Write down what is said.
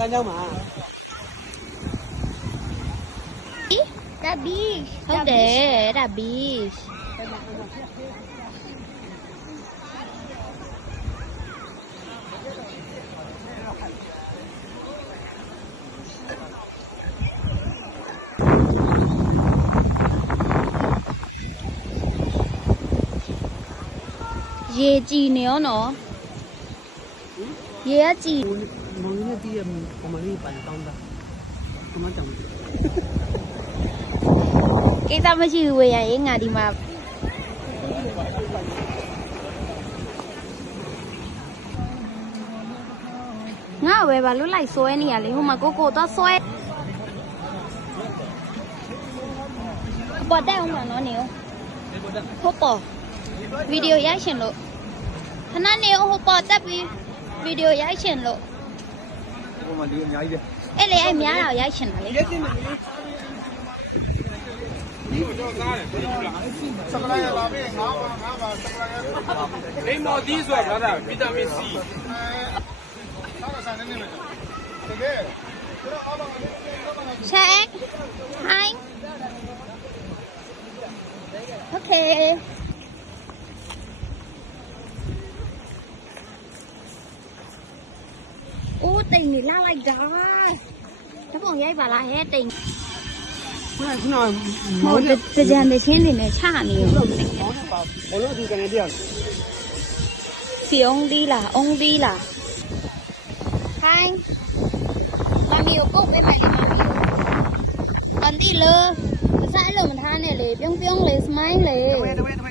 三江嘛。ဒါဘီဟုတ်တယ်ဒါဘီရေကြည်နေရောနော်ရေကကြည်မောင်လေးတီးရပမာလေးပိုင်တောင်းတာကမကြောင်ကိစ္စမရှိဘူးဝေးရရင်ငါဒီမှာငါဝယ်ပါလွတ်လိုက်ဆွဲနေရလေဟိုမှာကိုတော့ဆွဲပေါ်တဲ့အောင်မနော်နေဟုတ်ပေါ်ဗီဒီယိုရိုက်ရှင်လို့ခဏနေဟိုပေါ်တက်ပြီးဗီဒီယိုရိုက်ရှင်လို့ဟိုမှာဒီအများကြီးပဲအဲ့လေအဲ့များတော့ရိုက်ရှင်တာလေစပလာရလာပြီငါပါစပလာရလိမ္မော်သီးဆိုတာဗီတာမင် C ဆောက်ဆိုင်နေနေတကယ်check hi okay โอ้ติ่งนี่ล่าလိုက်တာတပုံရိုက်ပါလားဟဲ့တိမ်ခုနဟိုကြံတဲ့ချင်းနေနဲ့ချနေရောဘလို့ဒီကနေပြောင်းစီအောင်ဒီလားအောင်ဒီလား hi မမီကိုကုတ်ပေးမယ်အန်ဒီလေစားလို့မထားနဲ့လေပြုံးပြုံးလေး smile လေး